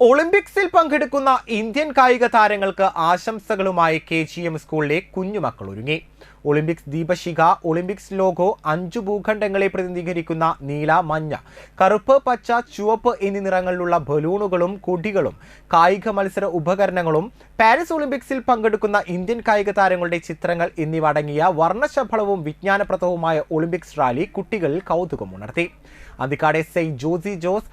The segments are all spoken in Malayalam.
ഒളിമ്പിക്സിൽ പങ്കെടുക്കുന്ന ഇന്ത്യൻ കായിക താരങ്ങൾക്ക് ആശംസകളുമായി കെ ജി എം സ്കൂളിലെ കുഞ്ഞുമക്കൾ ഒരുങ്ങി. ഒളിമ്പിക്സ് ദീപശിഖ ഒളിമ്പിക്സ് ലോഗോ അഞ്ചു ഭൂഖണ്ഡങ്ങളെ പ്രതിനിധീകരിക്കുന്ന നീല മഞ്ഞ കറുപ്പ് പച്ച ചുവപ്പ് എന്നീ നിറങ്ങളിലുള്ള ബലൂണുകളും കൊടികളും കായിക മത്സര ഉപകരണങ്ങളും പാരീസ് ഒളിമ്പിക്സിൽ പങ്കെടുക്കുന്ന ഇന്ത്യൻ കായിക താരങ്ങളുടെ ചിത്രങ്ങൾ എന്നിവ അടങ്ങിയ വർണശബളവും വിജ്ഞാനപ്രദവുമായ ഒളിമ്പിക്സ് റാലി കുട്ടികളിൽ കൗതുകമുണർത്തി. Anthikad I Josy Jose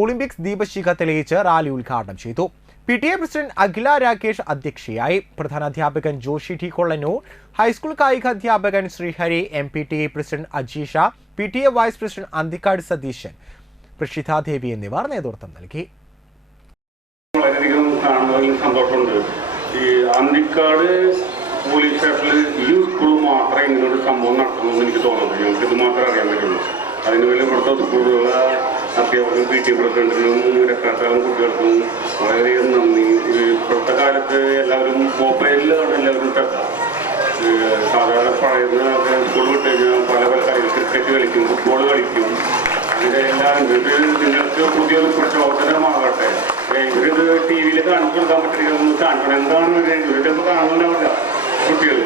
Olympics ദീപശിഖ തെളിയിച്ച് റാലി ഉദ്ഘാടനം ചെയ്തു. P T A president Akhila Rakesh അധ്യക്ഷയായി പ്രധാനാധ്യാപകൻ Joshi T Kollannur high school കായിക അധ്യാപകൻ Sreehari M P T A president Ajeesha P T A vice president Anthikad Satheesan Prashithadevi എന്നിവർ നേതൃത്വം നൽകി. വളരെയധികം കാണുന്നതിൽ സന്തോഷമുണ്ട്. ഈ അന്തിക്കാട് പോലീസ് സ്റ്റേഷനിൽ ഈ സ്കൂൾ മാത്രമേ ഇങ്ങനൊരു സംഭവം നടത്തുള്ളൂ എനിക്ക് തോന്നുന്നു. ഞങ്ങൾക്ക് ഇത് മാത്രമേ അറിയാൻ പറ്റുള്ളൂ. അതിന് വേണ്ടി ഇവിടുത്തെ സ്കൂളുകളെ അധ്യാപകരും പി ടി പ്രസിഡന്റിനും രക്ഷാകർത്താവും കുട്ടികൾക്കും വളരെയധികം നന്ദി. ഇപ്പോഴത്തെ കാലത്ത് എല്ലാവരും മൊബൈലിലാണ് എല്ലാവരും ശ്രദ്ധ സാധാരണ പറയുന്ന സ്കൂൾ വിട്ട് കഴിഞ്ഞാൽ പല പല കാര്യങ്ങൾ. ക്രിക്കറ്റ് കളിക്കും ഫുട്ബോൾ കളിക്കും. അങ്ങനെ എല്ലാവരും ഇത് നിങ്ങൾക്ക് പുതിയൊരു പ്രചോദനമാകട്ടെ ഇവരിത് ടി വിയിൽ കാണിച്ചു കൊടുക്കാൻ പറ്റില്ല. കാണിക്കണം എന്താണ് ഇവർ? ഇവരിതൊന്നും കാണുന്നുണ്ടാവില്ല കുട്ടികൾ